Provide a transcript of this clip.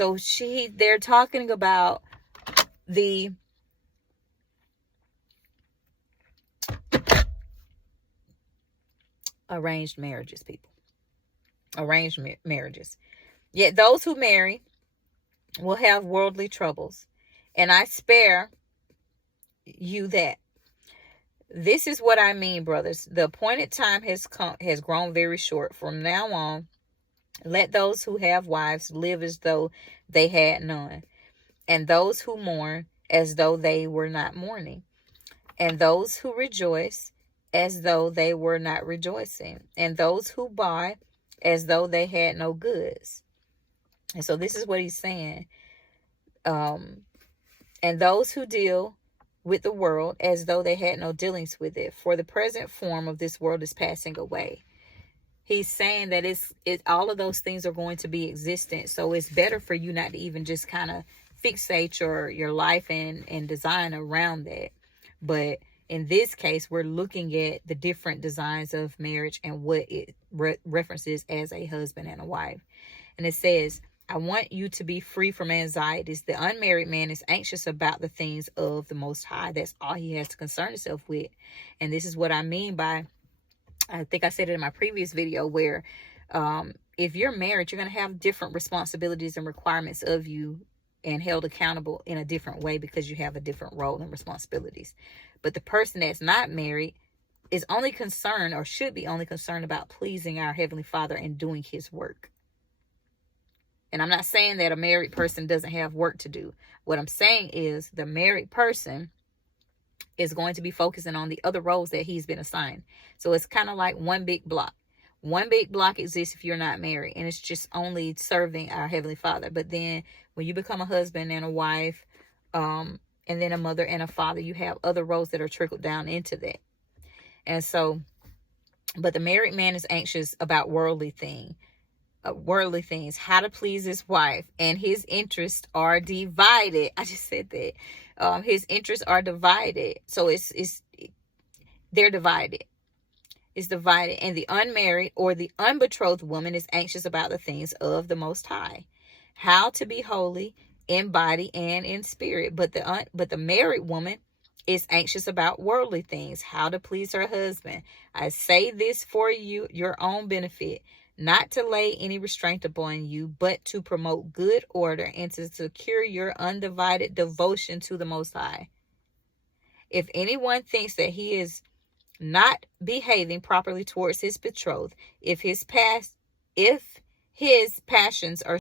So they're talking about the arranged marriages, people. Arranged marriages. Yet those who marry will have worldly troubles, and I spare you that. This is what I mean, brothers. The appointed time has grown very short. From now on, let those who have wives live as though they had none, and those who mourn as though they were not mourning, and those who rejoice as though they were not rejoicing, and those who buy as though they had no goods. And so this is what he's saying. And those who deal with the world as though they had no dealings with it, for the present form of this world is passing away. He's saying that all of those things are going to be existent. So it's better for you not to even just kind of fixate your life and design around that. But in this case, we're looking at the different designs of marriage and what it references as a husband and a wife. And it says, I want you to be free from anxieties. The unmarried man is anxious about the things of the Most High. That's all he has to concern himself with. And this is what I mean by, I think I said it in my previous video, where if you're married, you're going to have different responsibilities and requirements of you and held accountable in a different way because you have a different role and responsibilities. But the person that's not married is only concerned, or should be only concerned, about pleasing our Heavenly Father and doing his work. And I'm not saying that a married person doesn't have work to do. What I'm saying is the married person is going to be focusing on the other roles that he's been assigned. So it's kind of like one big block. One big block exists if you're not married, and it's just only serving our Heavenly Father. But then when you become a husband and a wife, and then a mother and a father, you have other roles that are trickled down into that. And so, but the married man is anxious about worldly things, how to please his wife, and his interests are divided. I just said that. His interests are divided. So they're divided. It's divided. And the unmarried or the unbetrothed woman is anxious about the things of the Most High, how to be holy in body and in spirit. But the married woman is anxious about worldly things, how to please her husband. I say this for your own benefit, not to lay any restraint upon you, but to promote good order and to secure your undivided devotion to the Most High. If anyone thinks that he is not behaving properly towards his betrothed, if his passions are